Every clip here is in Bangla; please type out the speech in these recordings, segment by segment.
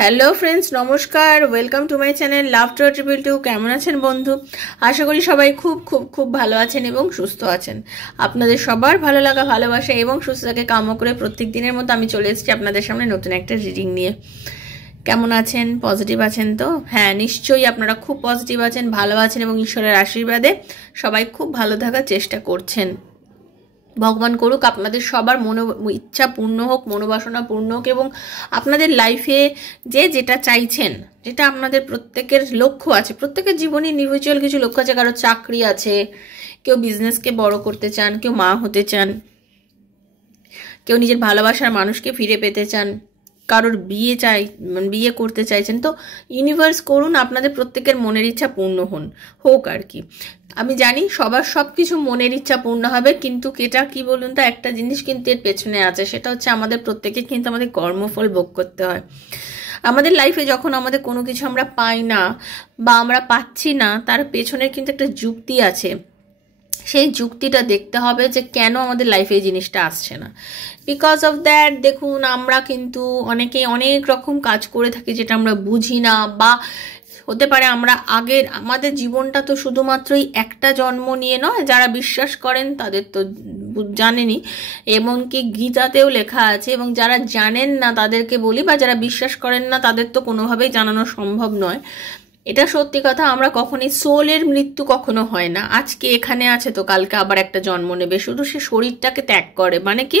হ্যালো ফ্রেন্ডস, নমস্কার। Welcome to my channel love to triple two. কেমন আছেন বন্ধু? আশা করি সবাই খুব খুব খুব ভালো আছেন এবং সুস্থ আছেন। আপনাদের সবার ভালো লাগা, ভালোবাসা এবং সুস্থতাকে কামনা করে প্রত্যেক দিনের মতো আমি চলে এসেছি আপনাদের সামনে নতুন একটা রিডিং নিয়ে। কেমন আছেন? পজিটিভ আছেন তো? হ্যাঁ, নিশ্চয়ই আপনারা খুব পজিটিভ আছেন, ভালো আছেন এবং ঈশ্বরের আশীর্বাদে সবাই খুব ভালো থাকার চেষ্টা করছেন। ভগবান করুক আপনাদের সবার ইচ্ছা পূর্ণ হোক, মনোবাসনা পূর্ণ হোক এবং আপনাদের লাইফে যেটা চাইছেন, যেটা আপনাদের প্রত্যেকের লক্ষ্য আছে, প্রত্যেকের জীবনে ইন্ডিভিজুয়াল কিছু লক্ষ্য আছে। কারো চাকরি আছে, কেউ বিজনেসকে বড় করতে চান, কেউ মা হতে চান, কেউ নিজের ভালোবাসার মানুষকে ফিরে পেতে চান, কারোর বিয়ে করতে চাইছেন। তো ইউনিভার্স করুন আপনাদের প্রত্যেকের মনের ইচ্ছা পূর্ণ হোক আর কি। আমি জানি সবার সব কিছু মনের ইচ্ছা পূর্ণ হবে, কিন্তু এটা কি বলুন তো, একটা জিনিস কিন্তু এর পেছনে আছে, সেটা হচ্ছে আমাদের প্রত্যেকে কিন্তু আমাদের কর্মফল ভোগ করতে হয়। আমাদের লাইফে যখন আমাদের কোনো কিছু আমরা পাই না বা আমরা পাচ্ছি না, তার পেছনে কিন্তু একটা যুক্তি আছে। সেই যুক্তিটা দেখতে হবে যে কেন আমাদের লাইফে এই জিনিসটা আসছে না। বিকজ অফ দ্যাট দেখুন, আমরা কিন্তু অনেকেই অনেক রকম কাজ করে থাকি যেটা আমরা বুঝি না, বা হতে পারে আমরা আমাদের জীবনটা তো শুধুমাত্রই একটা জন্ম নিয়ে নয়। যারা বিশ্বাস করেন তাদের তো জানেনই, এমনকি গীতাতেও লেখা আছে, এবং যারা জানেন না তাদেরকে বলি, বা যারা বিশ্বাস করেন না তাদের তো কোনোভাবেই জানানো সম্ভব নয়। এটা সত্যি কথা, আমরা কখনোই সোলের মৃত্যু কখনো হয় না। আজকে এখানে আছে তো কালকে আবার একটা জন্ম নেবে, শুধু সে শরীরটাকে ত্যাগ করে, মানে কি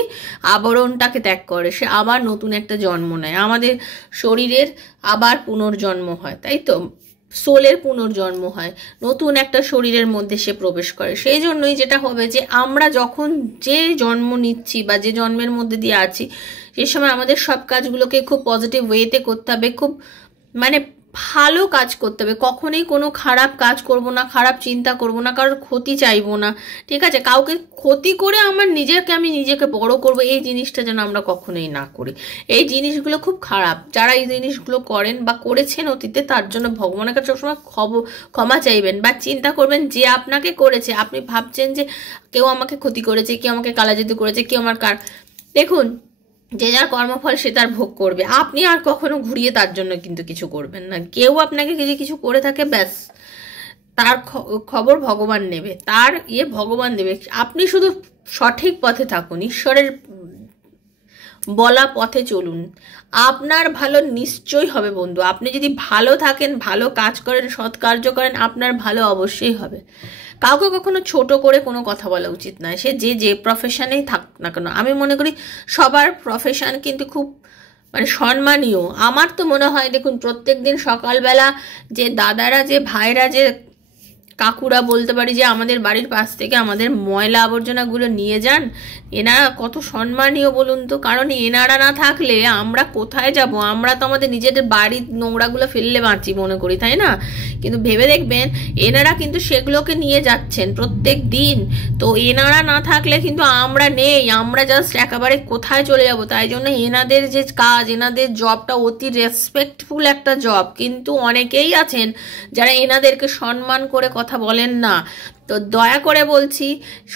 আবরণটাকে ত্যাগ করে, সে আবার নতুন একটা জন্ম নেয়। আমাদের শরীরের আবার পুনর্জন্ম হয়, তাই তো, সোলের পুনর্জন্ম হয়, নতুন একটা শরীরের মধ্যে সে প্রবেশ করে। সেই জন্যই যেটা হবে যে আমরা যখন যে জন্ম নিচ্ছি বা যে জন্মের মধ্যে দিয়ে আছি, সেই সময় আমাদের সব কাজগুলোকে খুব পজিটিভ ওয়েতে করতে হবে, খুব মানে ভালো কাজ করতে হবে। কখনোই কোনো খারাপ কাজ করব না, খারাপ চিন্তা করব না, কারোর ক্ষতি চাইবো না, ঠিক আছে? কাউকে ক্ষতি করে আমি নিজেকে বড় করব, এই জিনিসটা যেন আমরা কখনোই না করি। এই জিনিসগুলো খুব খারাপ। যারা এই জিনিসগুলো করেন বা করেছেন অতীতে, তার জন্য ভগবানের কাছে সবসময় ক্ষমা চাইবেন, বা চিন্তা করবেন যে আপনাকে করেছে। আপনি ভাবছেন যে কেউ আমাকে ক্ষতি করেছে, কেউ আমাকে কালাজাদু করেছে, কেউ আমার দেখুন, যে যার কর্মফল সে তার ভোগ করবে। আপনি আর কখনো ঘুরিয়ে তার জন্য কিন্তু কিছু করবেন না। কেউ আপনাকে কিছু করে থাকে, ব্যাস তার খবর ভগবান নেবে, তার ভগবান দেবে। আপনি শুধু সঠিক পথে থাকুন, ঈশ্বরের বলা পথে চলুন, আপনার ভালো নিশ্চয়ই হবে বন্ধু। আপনি যদি ভালো থাকেন, ভালো কাজ করেন, সৎ কার্য করেন, আপনার ভালো অবশ্যই হবে। কাউকে কখনো ছোট করে কোনো কথা বলা উচিত নয়, সে যে প্রফেশনেই থাক না কেন। আমি মনে করি সবার প্রফেশন কিন্তু খুব সম্মানীয়। আমার তো মনে হয় দেখুন, প্রত্যেক দিন সকালবেলা যে দাদারা, যে ভাইরা, যে কাকুরা বলতে পারি, যে আমাদের বাড়ির পাশ থেকে আমাদের ময়লা আবর্জনাগুলো নিয়ে যান, এনারা কত সম্মানীয় বলুন তো। কারণ এনারা না থাকলে আমরা কোথায় যাব? আমরা তো আমাদের নিজেদের বাড়ির নোংরাগুলো ফেললে বাঁচি মনে করি, তাই না? কিন্তু ভেবে দেখবেন, এনারা কিন্তু সেগুলোকে নিয়ে যাচ্ছেন প্রত্যেক দিন। তো এনারা না থাকলে কিন্তু আমরা নেই, আমরা জাস্ট একেবারে কোথায় চলে যাব? তাই জন্য এনাদের যে কাজ, এনাদের জবটা অতি রেসপেক্টফুল একটা জব, কিন্তু অনেকেই আছেন যারা এনাদেরকে সম্মান করে কথা বলেন না। তো দয়া করে বলছি,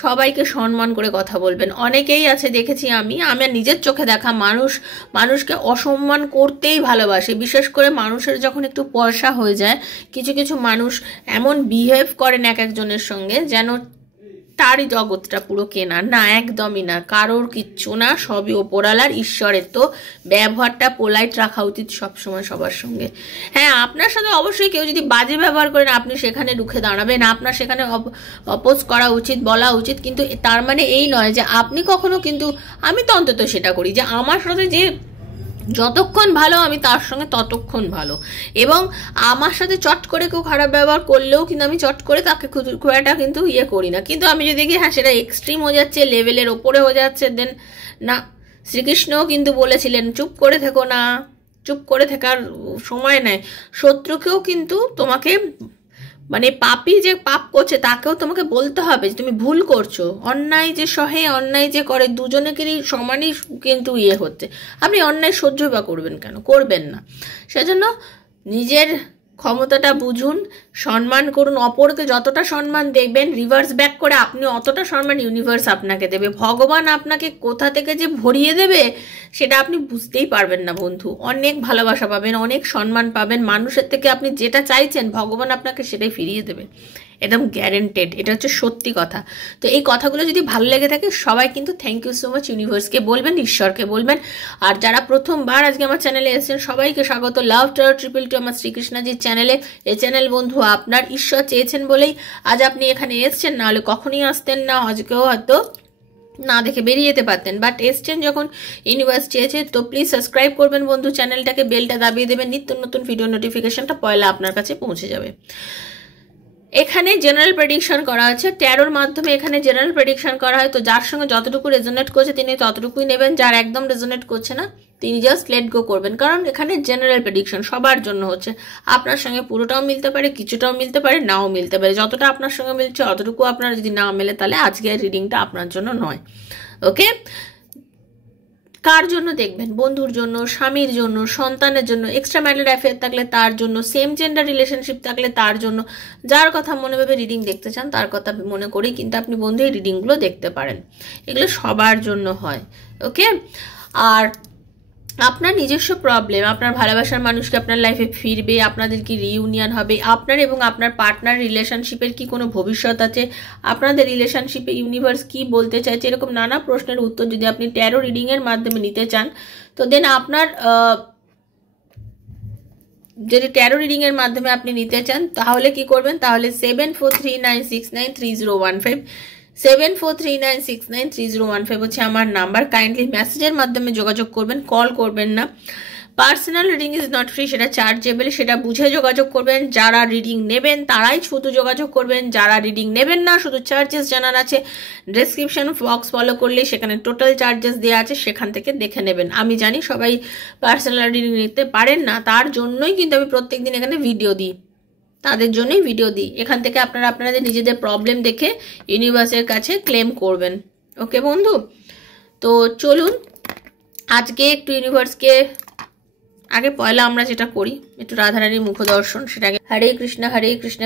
সবাইকে সম্মান করে কথা বলবেন। অনেকেই আছে, দেখেছি আমি নিজের চোখে দেখা মানুষকে অসম্মান করতেই ভালোবাসে। বিশেষ করে মানুষের যখন একটু পয়সা হয়ে যায়, কিছু মানুষ এমন বিহেভ করেন এক একজনের সঙ্গে যেন তারই জগৎটা পুরো কেনা। না, একদমই না, কারোর কিচ্ছু না, সবই ওপরালার, ঈশ্বরের। তো ব্যবহারটা পোলাইট রাখা উচিত সবসময় সবার সঙ্গে। হ্যাঁ, আপনার সাথে অবশ্যই কেউ যদি বাজে ব্যবহার করেন, আপনি সেখানে রুখে দাঁড়াবেন, আপনার সেখানে অপোজ করা উচিত, বলা উচিত। কিন্তু তার মানে এই নয় যে আপনি কখনো, কিন্তু আমি তো অন্তত সেটা করি যে আমার সাথে যে যতক্ষণ ভালো আমি তার সঙ্গে ততক্ষণ ভালো, এবং আমার সাথে চট করে কেউ খারাপ ব্যবহার করলেও কিন্তু আমি চট করে তাকে খুব একটা কিন্তু করি না। কিন্তু আমি যদি দেখি হ্যাঁ সেটা এক্সট্রিম হয়ে যাচ্ছে, লেভেলের ওপরে হয়ে যাচ্ছে, দেন না। শ্রীকৃষ্ণও কিন্তু বলেছিলেন চুপ করে থেকো না, চুপ করে থাকার সময় নেয়। শত্রুকেও কিন্তু তোমাকে পাপী যে পাপ করছে তাকেও তোমাকে বলতে হবে যে তুমি ভুল করছো। অন্যায় যে সহে, অন্যায় যে করে, দুজনেকেরই সমানই কিন্তু হচ্ছে। আপনি অন্যায় সহ্য বা করবেন কেন? করবেন না। সেজন্য নিজের ক্ষমতাটা বুঝুন, সম্মান করুন অপরকে। যতটা সম্মান দেখবেন রিভার্স ব্যাক করে আপনি অতটা সম্মান ইউনিভার্স আপনাকে দেবে। ভগবান আপনাকে কোথা থেকে যে ভরিয়ে দেবে সেটা আপনি বুঝতেই পারবেন না বন্ধু। অনেক ভালোবাসা পাবেন, অনেক সম্মান পাবেন মানুষের থেকে। আপনি যেটা চাইছেন ভগবান আপনাকে সেটাই ফিরিয়ে দেবে, একদম গ্যারেন্টেড। এটা হচ্ছে সত্যি কথা। তো এই কথাগুলো যদি ভালো লেগে থাকে সবাই কিন্তু থ্যাংক ইউ সো মাচ ইউনিভার্সকে বলবেন, ঈশ্বরকে বলবেন। আর যারা প্রথমবার আজকে আমার চ্যানেলে এসেছেন সবাইকে স্বাগত লাভ টাওয়ার 222 আমার শ্রীকৃষ্ণজির চ্যানেলে। এই চ্যানেল বন্ধু আপনার, ঈশ্বর চেয়েছেন বলেই আজ আপনি এখানে এসেছেন, নাহলে কখনই আসতেন না। আজকেও হয়তো না দেখে বেরিয়ে যেতে পারতেন, বাট এসছেন যখন ইউনিভার্স চেয়েছে। তো প্লিজ সাবস্ক্রাইব করবেন বন্ধু চ্যানেলটাকে, বেলটা দাবিয়ে দেবেন, নিত্য নতুন ভিডিও নোটিফিকেশনটা পয়লা আপনার কাছে পৌঁছে যাবে। এখানে জেনারেল প্রেডিকশন করা আছে ট্যারোর মাধ্যমে। এখানে জেনারেল প্রেডিকশন করা হয়, তো যার সঙ্গে যতটুকু রেজোনেট করছে তিনি ততটুকুই নেবেন, যার একদম রেজোনেট করছে না তিনি জাস্ট লেট গো করবেন। কারণ এখানে জেনারেল প্রেডিকশন সবার জন্য হচ্ছে। আপনার সঙ্গে পুরোটাও মিলতে পারে, কিছুটাও মিলতে পারে, নাও মিলতে পারে। যতটা আপনার সঙ্গে মিলছে অতটুকু আপনার যদি না মেলে তাহলে আজকের রিডিংটা আপনার জন্য নয়। ওকে, কার জন্য দেখবেন? বন্ধুর জন্য, স্বামীর জন্য, সন্তানের জন্য, এক্সট্রা ম্যারিটাল অ্যাফেয়ার থাকলে তার জন্য, সেম জেন্ডার রিলেশনশিপ থাকলে তার জন্য। যার কথা মনে ভেবে রিডিং দেখতে চান তার কথা মনে করেই কিন্তু আপনি বন্ধু এই রিডিংগুলো দেখতে পারেন। এগুলো সবার জন্য হয়। ওকে, আর আপনার নিজস্ব প্রবলেম, আপনার ভালোবাসার মানুষকে আপনার লাইফে ফিরবে, আপনাদের কি রিইউনিয়ন হবে, আপনার এবং আপনার পার্টনার রিলেশনশিপের কি কোনো ভবিষ্যৎ আছে, আপনাদের রিলেশনশিপে ইউনিভার্স কি বলতে চাইছে, এরকম নানা প্রশ্নের উত্তর যদি আপনি ট্যারো রিডিংয়ের মাধ্যমে নিতে চান, তো দেন আপনার যদি ট্যারো রিডিংয়ের মাধ্যমে আপনি নিতে চান তাহলে কি করবেন? তাহলে 7439693015 7439693015 হচ্ছে আমার নাম্বার। কাইন্ডলি মেসেজের মাধ্যমে যোগাযোগ করবেন, কল করবেন না। Personal reading is not free, সেটা চার্জেবল, সেটা বুঝে যোগাযোগ করবেন। যারা রিডিং নেবেন তারাই শুধু যোগাযোগ করবেন, যারা রিডিং নেবেন না শুধু চার্জেস জানার আছে। ডেসক্রিপশন বক্স ফলো করলে সেখানে টোটাল চার্জেস দেওয়া আছে, সেখান থেকে দেখে নেবেন। আমি জানি সবাই পার্সোনাল রিডিং নিতে পারেন না, তার জন্যই কিন্তু আমি প্রত্যেকদিন এখানে ভিডিও দিই, তাদের জন্যই ভিডিও দিই। এখান থেকে আপনারা আপনাদের নিজেদের প্রবলেম দেখে ইউনিভার্সের কাছে ক্লেম করবেন। ওকে বন্ধু, তো চলুন আজকে একটু ইউনিভার্সকে আগে পয়লা আমরা যেটা করি একটু রাধারানীর মুখ দর্শন, সেটাকে হরে কৃষ্ণ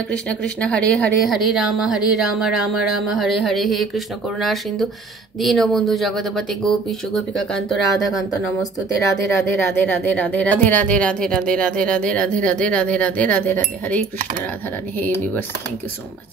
কৃষ্ণ কৃষ্ণ হরে হরে, হরে রাম রাম রাম হরে হরে, হে কৃষ্ণ করুণা সিন্ধু দীনবন্ধু জগৎপতি গোপীশ গোপিকা কান্ত রাধা কান্ত নমস্তুতে। রাধে রাধে রাধে রাধে রাধে রাধে রাধে রাধে রাধে রাধে রাধে রাধে রাধে রাধে রাধে রাধে রাধে হরে কৃষ্ণ রাধারানী। হে universe, thank you so much.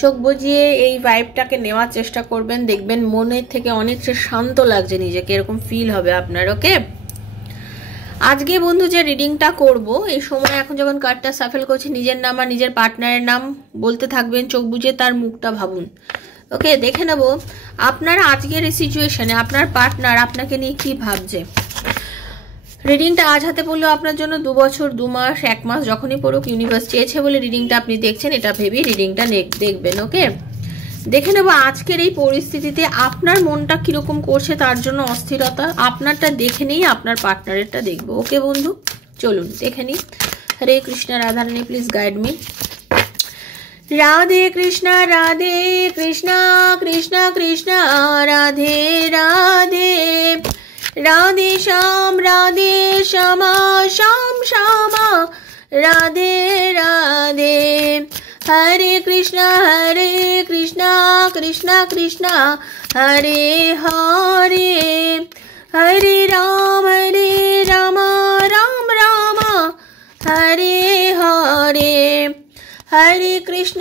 চোখ বুজিয়ে এই ভাইবটাকে নেওয়ার চেষ্টা করবেন, দেখবেন মনের থেকে অনেকটা শান্ত লাগছে নিজেকে, এরকম ফিল হবে আপনার। ওকে, আজকে বন্ধু যে রিডিংটা করব এই সময় এখন যখন কার্ডটা সাফেল করছি নিজের নাম আর নিজের পার্টনারের নাম বলতে থাকবেন, চোখ বুজিয়ে তার মুখটা ভাবুন। ওকে, দেখে নেব আপনারা আজকের এই সিচুয়েশনে আপনার পার্টনার আপনাকে নিয়ে কি ভাবছে। রিডিংটা আজ হাতে পড়লেও আপনার জন্য 2 বছর 2 মাস 1 মাস যখনই পড়ুক, ইউনিভার্স চেয়েছে বলে রিডিংটা আপনি দেখছেন, এটা ভেবেই রিডিংটা দেখবেন। ওকে, দেখে নেব আজকের এই পরিস্থিতিতে আপনার মনটা কিরকম করছে, তার জন্য অস্থিরতা। আপনারটা দেখে নেই, আপনার পার্টনারেরটা দেখবো। ওকে বন্ধু, চলুন দেখে নিই। Hare Krishna Radharani, please guide me. Radhe Krishna Krishna Krishna Radhe Radhe, Radhe Shyam Shyam Shyama Radhe Radhe, Hare Krishna Krishna Krishna Hare Hare, Hare Ram Ram Ram Hare Hare, Hare Krishna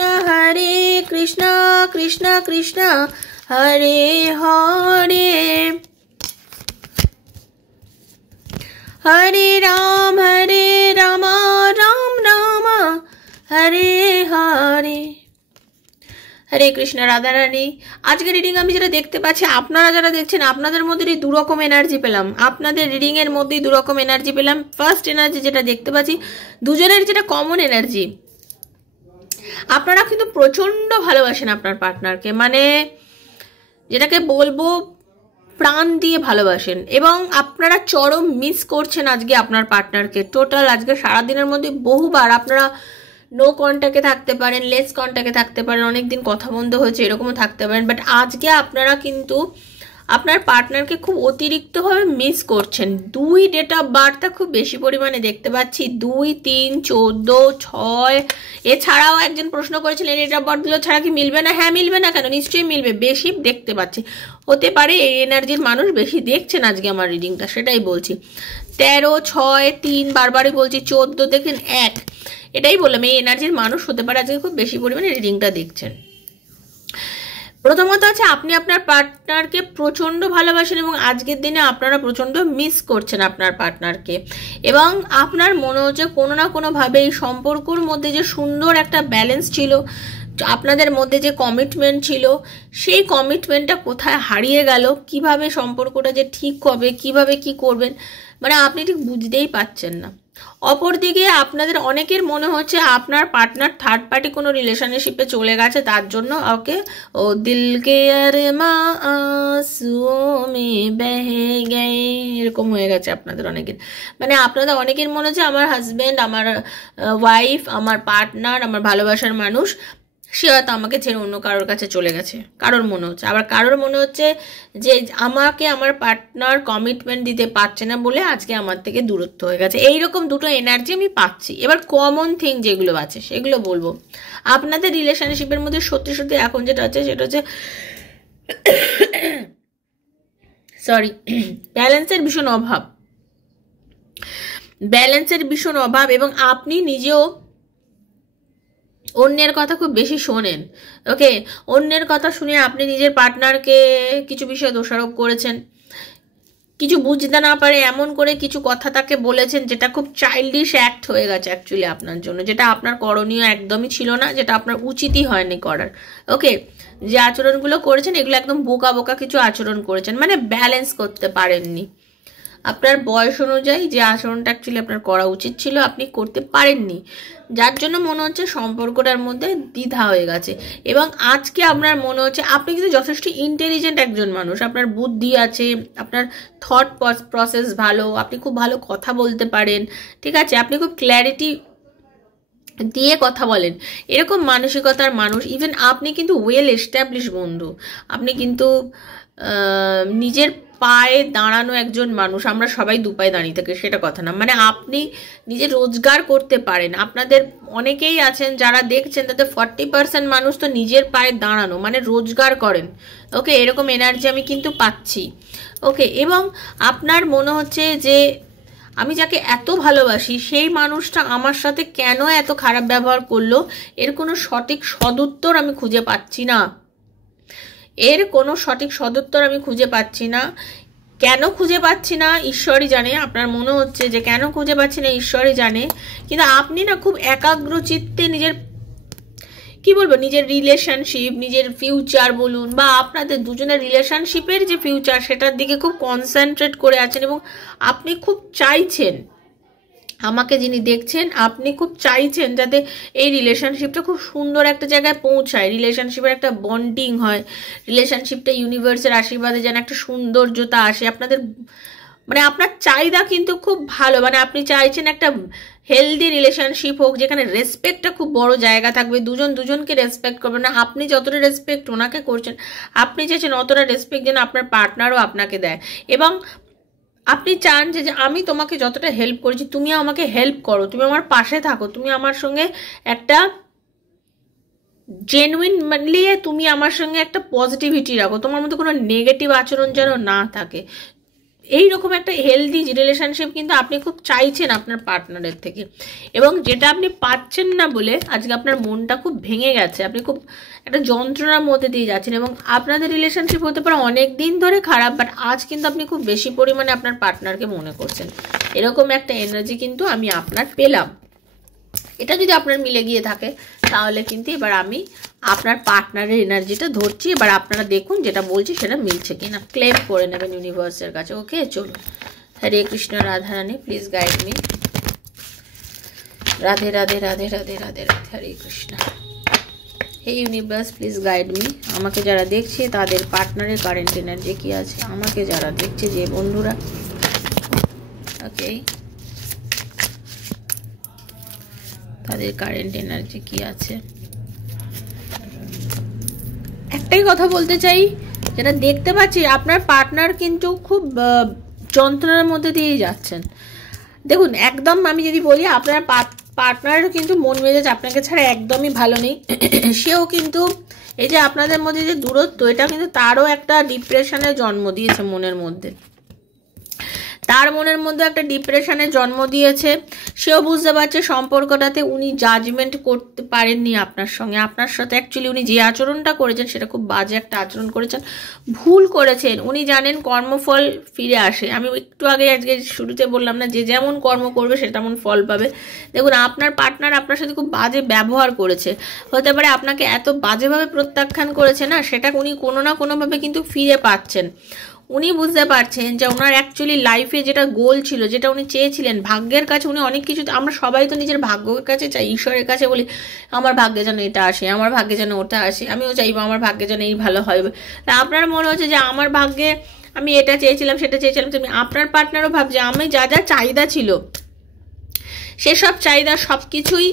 Krishna Krishna Hare Hare, Hare Ram Ram Ram Hare Hare, Hare Krishna, Radharani. আজকের রিডিং আমি যেটা দেখতে পাচ্ছি, আপনারা যারা দেখছেন আপনাদের মধ্যে দুরকম এনার্জি পেলাম, আপনাদের রিডিং এর মধ্যেই দুরকম এনার্জি পেলাম। ফার্স্ট এনার্জি যেটা দেখতে পাচ্ছি, দুজনের যেটা কমন এনার্জি, আপনারা কিন্তু প্রচন্ড ভালোবাসেন আপনার পার্টনারকে, মানে যেটাকে বলবো প্রাণ দিয়ে ভালোবাসেন, এবং আপনারা চরম মিস করছেন আজকে আপনার পার্টনারকে। টোটাল আজকে সারাদিনের মধ্যে বহুবার আপনারা নো কন্ট্যাক্টে থাকতে পারেন, লেস কন্ট্যাক্টে থাকতে পারেন, অনেকদিন কথা বন্ধ হয়েছে এরকমও থাকতে পারেন, বাট আজকে আপনারা কিন্তু আপনার পার্টনারকে খুব অতিরিক্তভাবে মিস করছেন। 2 ডেট অফ বার্থটা খুব বেশি পরিমাণে দেখতে পাচ্ছি, 2, 3, 14, 6। এছাড়াও একজন প্রশ্ন করেছিলেন ডেট অফ বার্থগুলো ছাড়া কি মিলবে না? হ্যাঁ মিলবে না কেন, নিশ্চয়ই মিলবে, বেশি দেখতে পাচ্ছি। হতে পারে এই এনার্জির মানুষ বেশি দেখছেন আজকে আমার রিডিংটা, সেটাই বলছি। 13, 6, 3 বারবারই বলছি, 14 দেখেন 1, এটাই বললাম এই এনার্জির মানুষ হতে পারে আজকে খুব বেশি পরিমাণে রিডিংটা দেখছেন। প্রথমত আছে আপনি আপনার পার্টনারকে প্রচণ্ড ভালোবাসেন এবং আজকের দিনে আপনারা প্রচণ্ড মিস করছেন আপনার পার্টনারকে, এবং আপনার মনে হচ্ছে কোনো না কোনোভাবে এই সম্পর্কর মধ্যে যে সুন্দর একটা ব্যালেন্স ছিল, আপনাদের মধ্যে যে কমিটমেন্ট ছিল, সেই কমিটমেন্টটা কোথায় হারিয়ে গেল, কিভাবে সম্পর্কটা যে ঠিক হবে, কিভাবে কি করবেন, মানে আপনি ঠিক বুঝতেই পারছেন না। অপরদিকে আপনাদের অনেকের মনে হচ্ছে আপনার পার্টনার থার্ড পার্টি কোনো রিলেশনশিপে চলে গেছে, তার জন্য ওকে ও দিলকে আরে মা আসুমে বেহে গে এরকম হয়ে গেছে আপনাদের অনেকের। মানে আপনাদের অনেকের মনে হচ্ছে আমার হাজব্যান্ড, আমার ওয়াইফ, আমার পার্টনার, আমার ভালোবাসার মানুষ, সে হয়তো আমাকে ছেড়ে অন্য কারোর কাছে চলে গেছে, কারোর মনে হচ্ছে। আবার কারোর মনে হচ্ছে যে আমাকে আমার পার্টনার কমিটমেন্ট দিতে পারছে না বলে আজকে আমার থেকে দূরত্ব হয়ে গেছে। এইরকম দুটো এনার্জি আমি পাচ্ছি। এবার কমন থিং যেগুলো আছে সেগুলো বলবো। আপনাদের রিলেশনশিপের মধ্যে সত্যি সত্যি এখন যেটা আছে সেটা হচ্ছে ব্যালেন্সের ভীষণ অভাব, এবং আপনি নিজেও অন্যের কথা খুব বেশি শোনেন। ওকে, অন্যের কথা শুনে আপনি নিজের পার্টনারকে কিছু বিষয়ে দোষারোপ করেছেন, কিছু বুঝতে না পারে এমন করে কিছু কথা তাকে বলেছেন যেটা খুব চাইল্ডিশ অ্যাক্ট হয়ে গেছে অ্যাকচুয়ালি আপনার জন্য, যেটা আপনার করণীয় একদমই ছিল না, যেটা আপনার উচিতই হয়নি করার। ওকে, যে আচরণগুলো করেছেন এগুলো একদম বোকা বোকা কিছু আচরণ করেছেন, মানে ব্যালেন্স করতে পারেননি। আপনার বয়স অনুযায়ী যে আচরণটা অ্যাকচুয়ালি আপনার করা উচিত ছিল আপনি করতে পারেননি, যার জন্য মনে হচ্ছে সম্পর্কটার মধ্যে দ্বিধা হয়ে গেছে। এবং আজকে আপনার মনে হচ্ছে আপনি কিন্তু যথেষ্ট ইন্টেলিজেন্ট একজন মানুষ, আপনার বুদ্ধি আছে, আপনার থট প্রসেস ভালো, আপনি খুব ভালো কথা বলতে পারেন, ঠিক আছে, আপনি খুব ক্ল্যারিটি দিয়ে কথা বলেন, এরকম মানসিকতার মানুষ। ইভেন আপনি কিন্তু ওয়েল এস্টাবলিশ বন্ধু, আপনি কিন্তু নিজের পায়ে দাঁড়ানো একজন মানুষ। আমরা সবাই দুপায়ে দাঁড়িয়ে থাকি সেটা কথা না, মানে আপনি নিজে রোজগার করতে পারেন। আপনাদের অনেকেই আছেন যারা দেখছেন তাদের 40% মানুষ তো নিজের পায়ে দাঁড়ানো, মানে রোজগার করেন। ওকে, এরকম এনার্জি আমি কিন্তু পাচ্ছি। ওকে, এবং আপনার মনে হচ্ছে যে আমি যাকে এত ভালোবাসি সেই মানুষটা আমার সাথে কেন এত খারাপ ব্যবহার করলো, এর কোনো সঠিক সদুত্তর আমি খুঁজে পাচ্ছি না। কেন খুঁজে পাচ্ছি না ঈশ্বরই জানে। আপনার মনে হচ্ছে যে কেন খুঁজে পাচ্ছি না ঈশ্বরই জানে, কিন্তু আপনি না খুব একাগ্র চিত্তে নিজের নিজের রিলেশনশিপ, নিজের ফিউচার বলুন, বা আপনাদের দুজনের রিলেশনশিপের যে ফিউচার সেটার দিকে খুব কনসেন্ট্রেট করে আছেন, এবং আপনি খুব চাইছেন, আমাকে যিনি দেখছেন আপনি খুব চাইছেন যাতে এই রিলেশনশিপটা খুব সুন্দর একটা জায়গায় পৌঁছায়, রিলেশনশিপের একটা বন্ডিং হয়, রিলেশনশিপটা ইউনিভার্সের আশীর্বাদে যেন একটা সৌন্দর্যতা আসে। আপনাদের মানে আপনার চাহিদা কিন্তু খুব ভালো, মানে আপনি চাইছেন একটা হেলদি রিলেশনশিপ হোক যেখানে রেসপেক্টটা খুব বড় জায়গা থাকবে, দুজন দুজনকে রেসপেক্ট করবে না, আপনি যতটা রেসপেক্ট ওনাকে করছেন আপনি চাইছেন অতটা রেসপেক্ট যেন আপনার পার্টনারও আপনাকে দেয়, এবং আপনি চান যে আমি তোমাকে যতটা হেল্প করেছি তুমি আমাকে হেল্প করো, তুমি আমার পাশে থাকো, তুমি আমার সঙ্গে একটা জেনুইনলি তুমি আমার সঙ্গে একটা পজিটিভিটি রাখো, তোমার মধ্যে কোনো নেগেটিভ আচরণ যেন না থাকে। এইরকম একটা হেলদি রিলেশনশিপ কিন্তু আপনি খুব চাইছেন আপনার পার্টনারের থেকে, এবং যেটা আপনি পাচ্ছেন না বলে আজকে আপনার মনটা খুব ভেঙে গেছে, আপনি খুব একটা যন্ত্রণার মধ্যে দিয়ে যাচ্ছেন, এবং আপনাদের রিলেশনশিপ হতে পারে অনেক দিন ধরে খারাপ, বাট আজ কিন্তু আপনি খুব বেশি পরিমাণে আপনার পার্টনারকে মনে করছেন। এরকম একটা এনার্জি কিন্তু আমি আপনার পেলাম। এটা যদি আপনার মিলে গিয়ে থাকে তাহলে কিন্তু এবার আমি আপনার পার্টনারের এনার্জিটা ধরছি। এবার আপনারা দেখুন যেটা বলছি সেটা মিলছে কিনা, ক্লেম করে নেবেন ইউনিভার্সের কাছে। ওকে, চলুন। Hare Krishna, Radha Rani, please guide me. Radhe Radhe Radhe Radhe Radhe Radhe, Hare Krishna. হে ইউনিভার্স, প্লিজ গাইড মি। আমাকে যারা দেখছে তাদের পার্টনারের কারেন্ট এনার্জি কি আছে, আমাকে যারা দেখছে যে বন্ধুরা, ওকে, তাদের কারেন্ট এনার্জি কি আছে। একটাই কথা বলতে চাই, যেটা দেখতে পাচ্ছি আপনার পার্টনার কিন্তু খুব যন্ত্রণার মধ্যে দিয়ে যাচ্ছেন। দেখুন, একদম আমি যদি বলি আপনার পার্টনারেরও কিন্তু মন মেজাজ আপনাকে ছাড়া একদমই ভালো নেই। সেও কিন্তু এই যে আপনাদের মধ্যে যে দূরত্ব, এটা কিন্তু তারও একটা ডিপ্রেশনের জন্ম দিয়েছে মনের মধ্যে। তার মনের মধ্যে একটা ডিপ্রেশনের জন্ম দিয়েছে। সেও বুঝতে পারছে সম্পর্কটাতে উনি জাজমেন্ট করতে পারেননি আপনার সঙ্গে। আপনার সাথে অ্যাকচুয়ালি উনি যে আচরণটা করেছেন সেটা খুব বাজে একটা আচরণ করেছেন, ভুল করেছেন। উনি জানেন কর্মফল ফিরে আসে। আমি একটু আগে আজকে শুরুতে বললাম না, যে যেমন কর্ম করবে সে তেমন ফল পাবে। দেখুন, আপনার পার্টনার আপনার সাথে খুব বাজে ব্যবহার করেছে, হতে পারে আপনাকে এত বাজেভাবে প্রত্যাখ্যান করেছে না, সেটা উনি কোনো না কোনোভাবে কিন্তু ফিরে পাচ্ছেন। উনি বুঝতে পারছেন যে ওনার অ্যাকচুয়ালি লাইফে যেটা গোল ছিল, যেটা উনি চেয়েছিলেন, ভাগ্যের কাছে উনি অনেক কিছু, আমরা সবাই তো নিজের ভাগ্যের কাছে চাই, ঈশ্বরের কাছে বলি আমার ভাগ্যে যেন এটা আসে, আমার ভাগ্যে যেন ওটা আসে, আমিও চাইবো আমার ভাগ্যে যেন এই ভালো হবে। তা আপনার মনে হচ্ছে যে আমার ভাগ্যে আমি এটা চেয়েছিলাম সেটা চেয়েছিলাম, তুমি আপনার পার্টনারও ভাবছে আমি যা যা চাহিদা ছিল সেসব চাহিদা সব কিছুই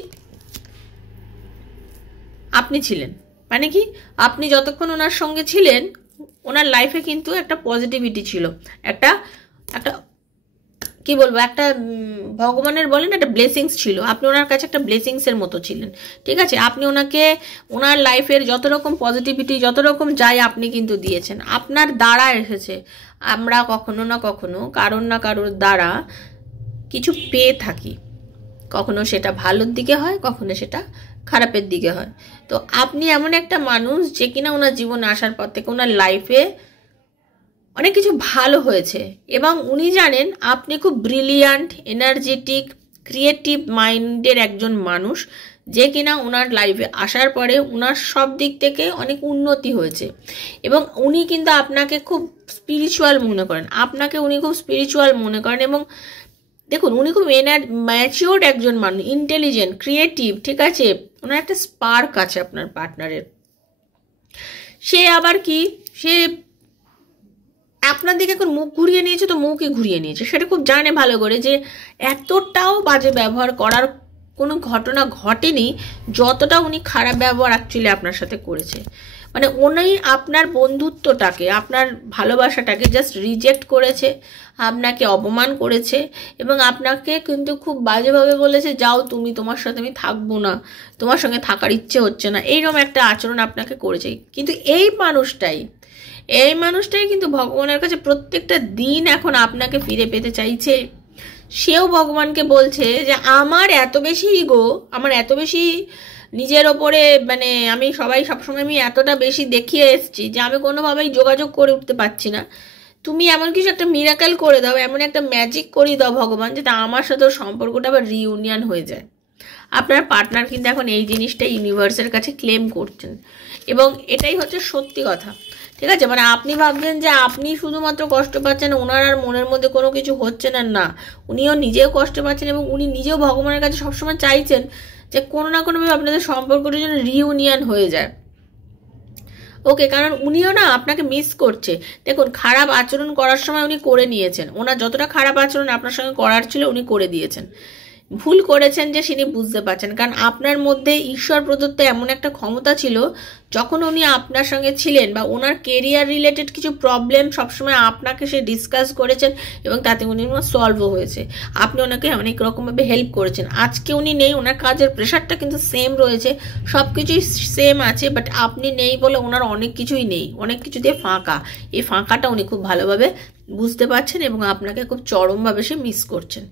আপনি ছিলেন। মানে কি, আপনি যতক্ষণ ওনার সঙ্গে ছিলেন ওনার লাইফে কিন্তু একটা পজিটিভিটি ছিল, একটা একটা কি বলবো, একটা ভগবানের বলেন একটা ব্লেসিংস ছিল। আপনি ওনার কাছে একটা ব্লেসিংসের মতো ছিলেন, ঠিক আছে। আপনি ওনাকে ওনার লাইফের যত রকম পজিটিভিটি, যত রকম যায় আপনি কিন্তু দিয়েছেন, আপনার দ্বারা এসেছে। আমরা কখনো না কখনো কারোর না কারোর দ্বারা কিছু পেয়ে থাকি, কখনো সেটা ভালোর দিকে হয়, কখনো সেটা খারাপের দিকে হয়। তো আপনি এমন একটা মানুষ যে কিনা ওনার জীবনে আসার পর থেকে ওনার লাইফে অনেক কিছু ভালো হয়েছে, এবং উনি জানেন আপনি খুব ব্রিলিয়ান্ট, এনার্জেটিক, ক্রিয়েটিভ মাইন্ডের একজন মানুষ, যে কিনা ওনার লাইফে আসার পরে ওনার সব দিক থেকে অনেক উন্নতি হয়েছে। এবং উনি কিন্তু আপনাকে খুব স্পিরিচুয়াল মনে করেন, আপনাকে উনি খুব স্পিরিচুয়াল মনে করেন। এবং দেখুন, উনি খুব ম্যাচিওর্ড একজন মানুষ, ইন্টেলিজেন্ট, ক্রিয়েটিভ, ঠিক আছে। ওনার একটা স্পার্ক আছে আপনার পার্টনারের। সে আবার কি, সে আপনার দিকে এখন মুখ ঘুরিয়ে নিয়েছে, তো মুখই ঘুরিয়ে নিয়েছে, সেটা খুব জানে ভালো করে যে এতটাও বাজে ব্যবহার করার কোনো ঘটনা ঘটেনি যতটা উনি খারাপ ব্যবহার অ্যাকচুয়ালি আপনার সাথে করেছে। মানে উনি আপনার বন্ধুত্বটাকে, আপনার ভালোবাসাটাকে জাস্ট রিজেক্ট করেছে, আপনাকে অপমান করেছে, এবং আপনাকে কিন্তু খুব বাজেভাবে বলেছে যাও তুমি, তোমার সাথে আমি থাকবো না, তোমার সঙ্গে থাকার ইচ্ছে হচ্ছে না, এইরকম একটা আচরণ আপনাকে করেছে। কিন্তু এই মানুষটাই কিন্তু ভগবানের কাছে প্রত্যেকটা দিন এখন আপনাকে ফিরে পেতে চাইছে। সেও ভগবানকে বলছে যে আমার এত বেশি ইগো, আমার এত বেশি নিজের ওপরে, মানে আমি সবসময় আমি এতটা বেশি দেখিয়ে এসেছি যে আমি কোনোভাবেই যোগাযোগ করে উঠতে পারছি না। তুমি এমন কিছু একটা মিরাকেল করে দাও, এমন একটা ম্যাজিক করে দাও ভগবান, যেটা আমার সাথে সম্পর্কটা আবার রিইউনিয়ন হয়ে যায়। আপনার পার্টনার কিন্তু এখন এই জিনিসটা ইউনিভার্সের কাছে ক্লেম করছেন, এবং এটাই হচ্ছে সত্যি কথা, ঠিক আছে। মানে আপনি ভাবছেন যে আপনি শুধুমাত্র কষ্ট পাচ্ছেন, ওনার আর মনের মধ্যে কোনো কিছু হচ্ছে না, না, উনিও নিজেও কষ্ট পাচ্ছেন, এবং উনি নিজেও ভগবানের কাছে সবসময় চাইছেন যে কোনো না কোনোভাবে আপনাদের সম্পর্কটার জন্য রিইউনিয়ন হয়ে যায়। ওকে, কারণ উনিও না আপনাকে মিস করছে। দেখুন, খারাপ আচরণ করার সময় উনি করে নিয়েছেন, ওনার যতটা খারাপ আচরণ আপনার সঙ্গে করার ছিল উনি করে দিয়েছেন। ভুল করেছেন যে তিনি বুঝতে পারছেন, কারণ আপনার মধ্যে ঈশ্বর প্রদত্ত এমন একটা ক্ষমতা ছিল, যখন উনি আপনার সঙ্গে ছিলেন বা ওনার কেরিয়ার রিলেটেড কিছু প্রবলেম সবসময় আপনাকে সে ডিসকাস করেছেন, এবং তাতে উনি সলভও হয়েছে। আপনি ওনাকে অনেক রকমভাবে হেল্প করেছেন। আজকে উনি নেই, ওনার কাজের প্রেশারটা কিন্তু সেম রয়েছে, সব কিছুই সেম আছে, বাট আপনি নেই বলে ওনার অনেক কিছুই নেই, অনেক কিছু দিয়ে ফাঁকা। এই ফাঁকাটা উনি খুব ভালোভাবে বুঝতে পারছেন, এবং আপনাকে খুব চরমভাবে সে মিস করছেন।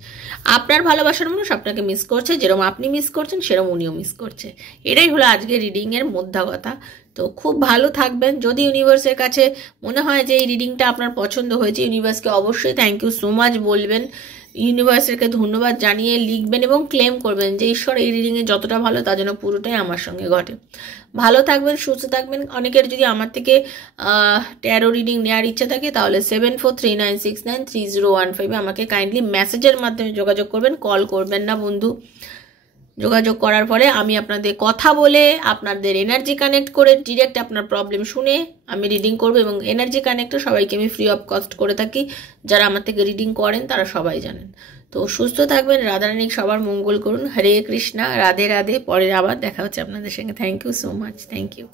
আপনার ভালোবাসার মানুষ আপনাকে মিস করছে, যেরকম আপনি মিস করছেন সেরকম উনিও মিস করছে। এটাই হলো আজকে রিডিংয়ের মোদ্দা কথা। তো খুব ভালো থাকবেন। যদি ইউনিভার্সের কাছে মনে হয় যে এই রিডিংটা আপনার পছন্দ হয়েছে, ইউনিভার্সকে অবশ্যই থ্যাংক ইউ সো মাচ বলবেন, ইউনিভার্সকে ধন্যবাদ জানিয়ে লিখবেন এবং ক্লেম করবেন যে ঈশ্বর এই রিডিংয়ে যতটা ভালো তা যেন পুরোটাই আমার সঙ্গে ঘটে। ভালো থাকবেন, সুস্থ থাকবেন। অনেকের যদি আমার থেকে ট্যারো রিডিং নেওয়ার ইচ্ছা থাকে তাহলে 7439693015 আমাকে কাইন্ডলি মেসেজের মাধ্যমে যোগাযোগ করবেন, কল করবেন না বন্ধু। যোগাযোগ করার পরে আমি আপনাদের কথা বলে আপনাদের এনার্জি কানেক্ট করে ডিরেক্ট আপনার প্রবলেম শুনে আমি রিডিং করবো। এবং এনার্জি কানেক্টও সবাইকে আমি ফ্রি অফ কস্ট করে থাকি, যারা আমার থেকে রিডিং করেন তারা সবাই জানেন। তো সুস্থ থাকবেন, রাধারানী সবার মঙ্গল করুন। হরে কৃষ্ণা, রাধে রাধে। পরে আবার দেখা হচ্ছে আপনাদের সঙ্গে। Thank you so much, thank you.